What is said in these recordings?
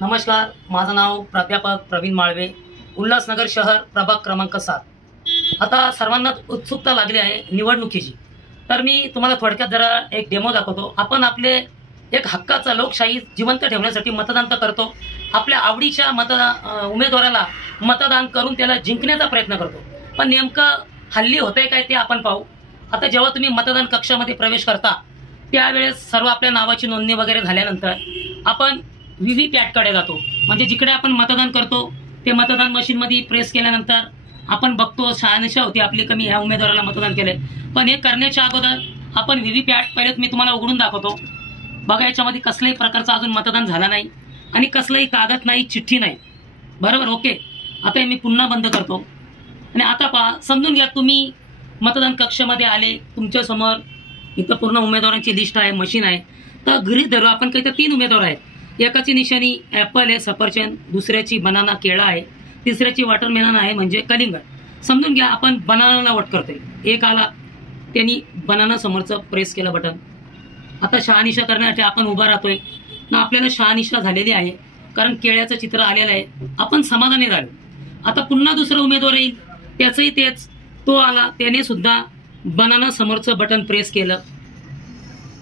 नमस्कार, माझं नाव प्राध्यापक प्रवीण माळवे, उल्हासनगर शहर, प्रभाग क्रमांक 7। आता सर्वांना उत्सुकता लागली आहे निवडणुकीची, तर मी तुम्हाला थोडक्यात जरा एक डेमो दाखवतो। आपण आपले एक हक्काचा लोकशाही जिवंत ठेवण्यासाठी मतदान तर करतो, आपल्या आवडीच्या उमेदवाराला मतदान करून त्याला जिंकण्याचा प्रयत्न करतो, पण नेमकं हल्ली होतंय काय ते आपण पाहू। आता जेव्हा तुम्ही मतदान कक्षामध्ये प्रवेश करता त्यावेळेस सर्व आपल्या नावाची नोंदणी वगैरे झाल्यानंतर आपण व्हीव्हीपॅटकडे जातो, म्हणजे जिकडे आपण मतदान करतो ते मतदान मशीनमध्ये प्रेस केल्यानंतर आपण बघतो शहानिशा होती आपली कमी ह्या उमेदवाराला मतदान केले। पण हे करण्याच्या अगोदर आपण व्हीव्हीपॅट पहिले मी तुम्हाला उघडून दाखवतो। बघा, याच्यामध्ये कसल्याही प्रकारचं अजून मतदान झालं नाही आणि कसलाही कागद नाही, चिठ्ठी नाही, बरोबर। ओके, आता हे मी पुन्हा बंद करतो आणि आता पहा, समजून घ्या तुम्ही मतदान कक्षामध्ये आले, तुमच्या समोर इथं पूर्ण उमेदवारांची लिस्ट आहे, मशीन आहे। तर गृहीत धरू आपण काही तर 3 उमेदवार आहेत, एकाची निशाणी ॲपल आहे सफरचंद, दुसऱ्याची बनाना केळा आहे, तिसऱ्याची वॉटरमेलन आहे म्हणजे कलिंगड। समजून घ्या आपण बनानाला वोट करतोय, एक आला त्यांनी बनाना समोरचं प्रेस केलं बटन। आता शहानिशा करण्यासाठी आपण उभा राहतोय ना, आपल्याला शहानिशा झालेली आहे कारण केळ्याचं चित्र आलेलं आहे, आपण समाधानी राहिलो। आता पुन्हा दुसरा उमेदवार येईल, त्याचंही तेच, तो आला, त्याने सुद्धा बनाना समोरचं बटन प्रेस केलं।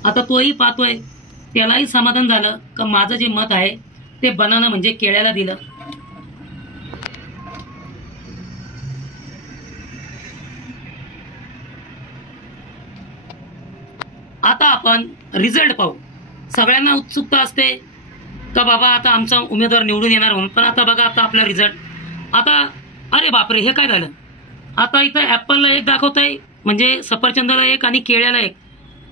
आता तोही पाहतोय, त्यालाही समाधान झालं का माझं जे मत आहे ते बनाना म्हणजे केळ्याला दिलं। आता आपण रिझल्ट पाहू। सगळ्यांना उत्सुकता असते का बाबा आता आमचा उमेदवार निवडून येणार म्हणून, पण आता बघा आता आपला रिझल्ट। आता अरे बापरे, हे काय झालं, आता इथं ॲपलला 1 दाखवतंय म्हणजे सफरचंदाला 1 आणि केळ्याला 1।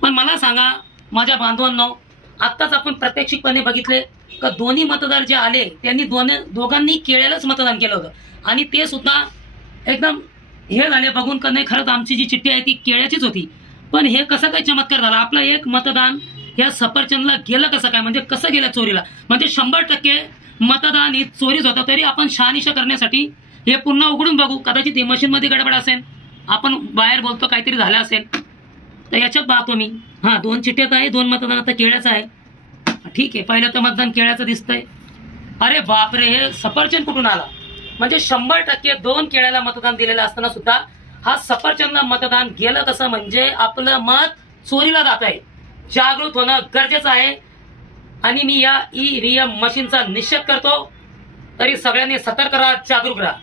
पण मला सांगा माझ्या बांधवांनो, आत्ताच आपण प्रात्यक्षिकपणे बघितले का दोन्ही मतदार जे आले त्यांनी दोघांनी केळ्यालाच मतदान केलं होतं आणि ते सुद्धा एकदम हे झाले बघून का नाही खरंच आमची जी चिठ्ठी आहे ती केळ्याचीच होती। पण हे कसं काय चमत्कार झाला, आपलं 1 मतदान या सफरचंदला गेलं कसं काय, म्हणजे कसं गेलं चोरीला, म्हणजे 100% मतदान ही चोरीच होतं। तरी आपण शहानिशा करण्यासाठी हे पुन्हा उघडून बघू, कदाचित हे मशीनमध्ये गडबड असेल, आपण बाहेर बोलतो काहीतरी झालं असेल, तर याच्यात पाहतो मी। हां, 2 चिठ्ठ्यात आहे, 2 मतदान आता केळ्याचं आहे, ठीक आहे। पहिलं तर मतदान केळ्याचं दिसतंय, अरे बापरे, हे सफरचंद कुठून आला, म्हणजे 100% 2 केळ्याला मतदान दिलेलं असताना सुद्धा हा सफरचंदला मतदान गेलं कसं, म्हणजे आपलं मत चोरीला जात आहे। जागृत होणं गरजेचं आहे आणि मी या EVM मशीनचा निषेध करतो, तरी सगळ्यांनी सतर्क राहा, जागरूक राहा।